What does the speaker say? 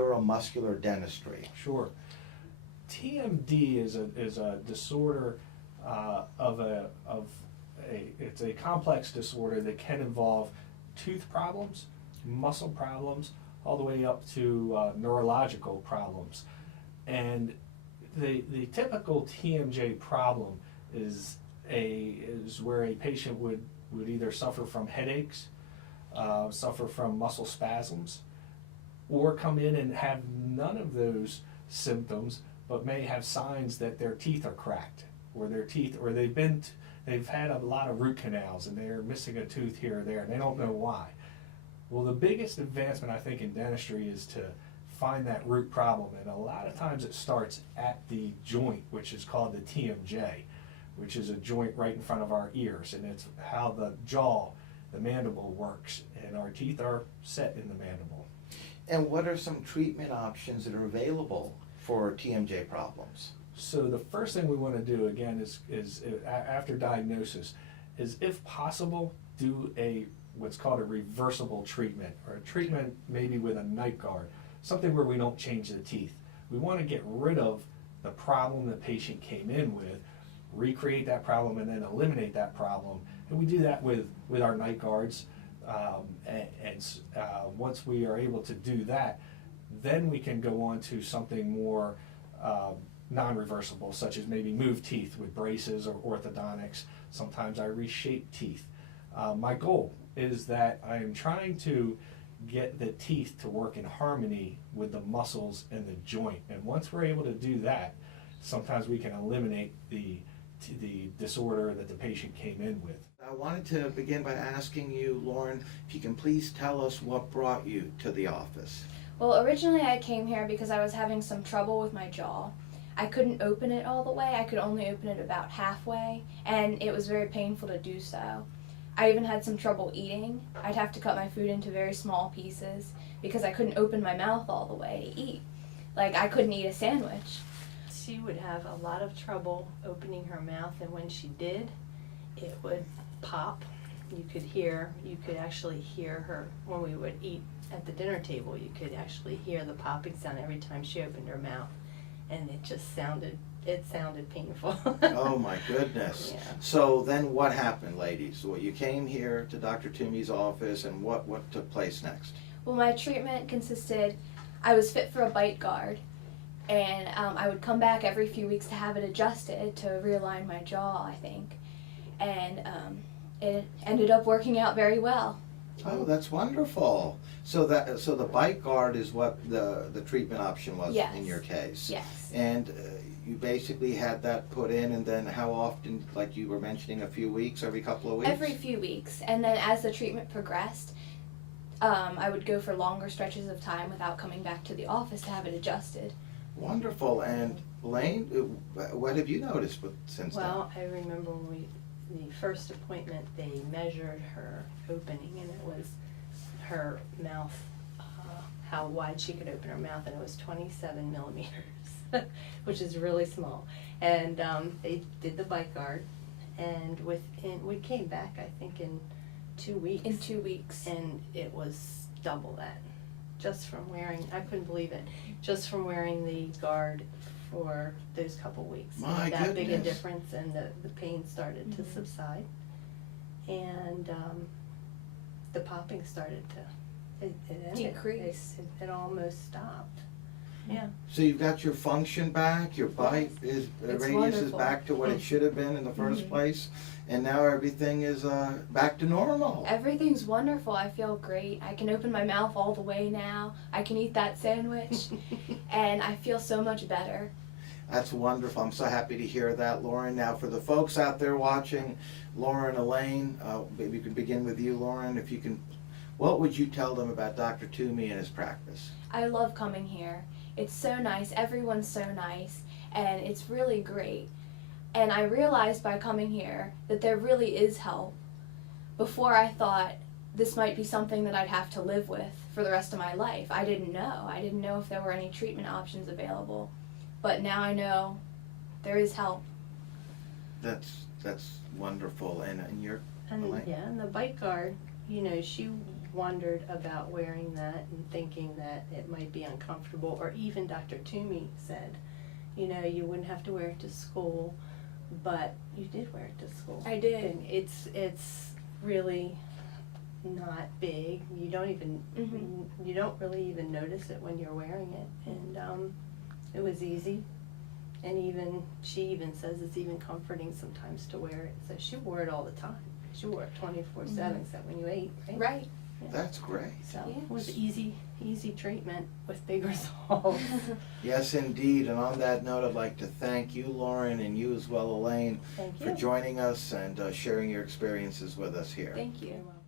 neuromuscular dentistry? Sure. TMD is a disorder it's a complex disorder that can involve tooth problems, muscle problems, all the way up to neurological problems. And the typical TMJ problem is where a patient would either suffer from headaches, suffer from muscle spasms, or come in and have none of those symptoms, but may have signs that their teeth are cracked, or they've had a lot of root canals and they're missing a tooth here or there and they don't know why. Well, the biggest advancement I think in dentistry is to find that root problem, and a lot of times it starts at the joint, which is called the TMJ, which is a joint right in front of our ears, and it's how the jaw, the mandible works, and our teeth are set in the mandible. And what are some treatment options that are available for TMJ problems? So the first thing we want to do again is after diagnosis is, if possible, do what's called a reversible treatment, or a treatment maybe with a night guard, something where we don't change the teeth. We want to get rid of the problem the patient came in with, recreate that problem, and then eliminate that problem. And we do that with our night guards. Once we are able to do that, then we can go on to something more non-reversible, such as maybe move teeth with braces or orthodontics. Sometimes I reshape teeth. My goal is that I am trying to get the teeth to work in harmony with the muscles and the joint. And once we're able to do that, sometimes we can eliminate the disorder that the patient came in with. I wanted to begin by asking you, Lauren, if you can please tell us what brought you to the office. Well, originally I came here because I was having some trouble with my jaw. I couldn't open it all the way. I could only open it about halfway, and it was very painful to do so. I even had some trouble eating. I'd have to cut my food into very small pieces because I couldn't open my mouth all the way to eat. Like, I couldn't eat a sandwich. She would have a lot of trouble opening her mouth, and when she did, it would pop. You could actually hear her when we would eat at the dinner table. You could actually hear the popping sound every time she opened her mouth, and it just sounded painful. Oh my goodness. Yeah. So then what happened, ladies? Well, you came here to Dr. Toomey's office, and what took place next? Well, my treatment consisted, I was fit for a bite guard, and I would come back every few weeks to have it adjusted to realign my jaw, I think. And it ended up working out very well. Oh, that's wonderful. So the bite guard is what the treatment option was. Yes. In your case. Yes. And you basically had that put in, and then how often, like you were mentioning, a few weeks, every couple of weeks? Every few weeks. And then as the treatment progressed, I would go for longer stretches of time without coming back to the office to have it adjusted. Wonderful. And Elaine, what have you noticed since then? Well, I remember when the first appointment, they measured her opening, and it was her mouth, how wide she could open her mouth, and it was 27 millimeters, which is really small. And they did the bite guard, and we came back, I think, in 2 weeks. In 2 weeks. And it was double that, just from wearing, I couldn't believe it, just from wearing the guard for those couple weeks. My that big a goodness. difference, and the pain started to subside, and the popping started to it ended. Decrease. It almost stopped. Yeah. So you've got your function back, your bite It's radius is wonderful. back to what it should have been in the first Mhm. place, and now everything is back to normal. Everything's wonderful. I feel great. I can open my mouth all the way now. I can eat that sandwich, and I feel so much better. That's wonderful. I'm so happy to hear that, Lauren. Now, for the folks out there watching, Lauren, Elaine, maybe we can begin with you, Lauren. If you can, what would you tell them about Dr. Toomey and his practice? I love coming here. It's so nice. Everyone's so nice, and it's really great. And I realized by coming here that there really is help. Before, I thought this might be something that I'd have to live with for the rest of my life. I didn't know. I didn't know if there were any treatment options available. But now I know there is help. That's wonderful. And you're, And Elaine? yeah, and the bite guard, she wondered about wearing that and thinking that it might be uncomfortable, or even Dr. Toomey said, you know, you wouldn't have to wear it to school, but you did wear it to school. I did. And it's really not big. You don't even, you don't really even notice it when you're wearing it. And it was easy. And even, she even says it's even comforting sometimes to wear it. So she wore it all the time. She wore it 24/7, except when you ate, right? Right. Yeah. That's great. So Yeah. it was easy treatment with big results. Yes, indeed. And on that note, I'd like to thank you, Lauren, and you as well, Elaine, Thank for you. joining us and sharing your experiences with us here. Thank you. You're welcome.